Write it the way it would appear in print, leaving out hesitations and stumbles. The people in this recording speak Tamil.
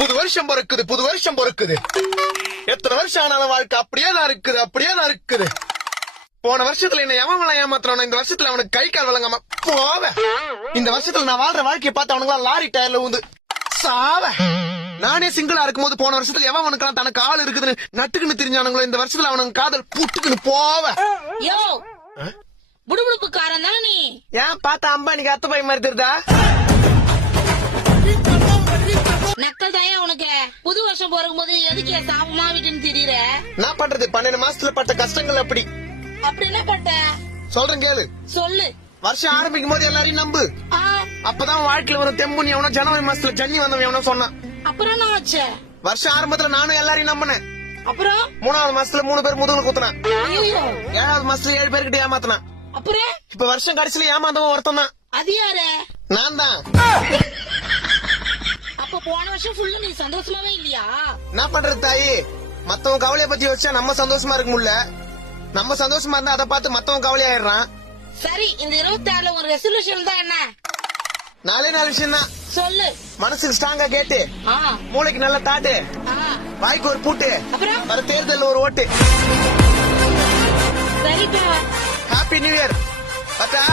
புது வருஷம் பிறக்குது, புது வருஷம் பிறக்குது. எத்தனை வருஷம் ஆனாலும் வாழ்க்கை அப்படியே தான் இருக்குது, அப்படியே தான் இருக்குது. போன வருஷத்துல என்ன எவன் ஏமாத்துறான், இந்த வருஷத்துல அவனுக்கு கை கால் வழங்காம போவ. இந்த வருஷத்துல நான் வாழ்ற வாழ்க்கையை பார்த்து அவனுக்கு லாரி டயர்ல ஊந்து சாவ. நானே சிங்கிளா இருக்கும் போது போன வருஷத்துல எவன் அவனுக்கு தனக்கு ஆள் இருக்குதுன்னு நட்டுக்குன்னு தெரிஞ்சானுங்களோ, இந்த வருஷத்துல அவனுக்கு காதல் புட்டுக்குன்னு போவ. யோ புடுபுடுப்புக்காரன் தானே நீ? ஏன் பார்த்தா அம்பானிக்கு அத்த பை மாதிரி தெரியுதா? நக்கல் தாயா உனக்கு. புது வருஷம் போறக்கும் போது எதுக்கு என் சாபமா விட்டுன்னு திரியற? நான் பண்றது 12 மாசத்துல பட்ட கஷ்டங்கள் அப்படி. அப்படி என்ன பட்ட? சொல்றேன் கேளு. சொல்லு. வருஷம் ஆரம்பிக்கும் போது எல்லாரையும் நம்பு, ஆ, அப்பதான் வாழ்க்கையில வரும் தெம்புன்னு எவனோ ஜனவரி மாசத்துல ஜன்னி வந்தவன் எவனோ சொன்னான். அப்புறம் என்ன ஆச்சு? வருஷம் ஆரம்பத்துல நானும் எல்லாரையும் நம்பினேன். அப்புறம் 3வது மாசத்துல 3 பேர் முதுகுல குத்துனான். ஐயோ, 7வது மாசத்துல 7 பேர்கிட்ட ஏமாத்தினான். அப்புறம் இப்ப வருஷம் கடைசியில ஏமாந்தவன் ஒருத்தன் தான். அது யாரு? நான் தான். அப்ப போன வருஷம் ஃபுல்லா நீ சந்தோஷமாவே இல்லையா? என்ன பண்றது தாயி, மத்தவன் கவலைய பத்தி வச்சா நம்ம சந்தோஷமா இருக்க முடியல. நம்ம சந்தோஷமா இருந்தா அதை பார்த்து மத்தவன் கவலையாயிடுறான். சரி, இந்த 26ல ஒரு ரெசல்யூஷன் தான் என்ன? 4 விஷயம் தான். சொல்லு. மனசுக்கு ஸ்ட்ராங்கா கேட்டு, ஆ, மூளைக்கு நல்ல தாட்டு, ஆ, வாய்க்கு ஒரு பூட்டு, அப்புறம் வர தேர்தல்ல ஒரு ஓட்டு. சரிப்பா. Happy new year. பட்டா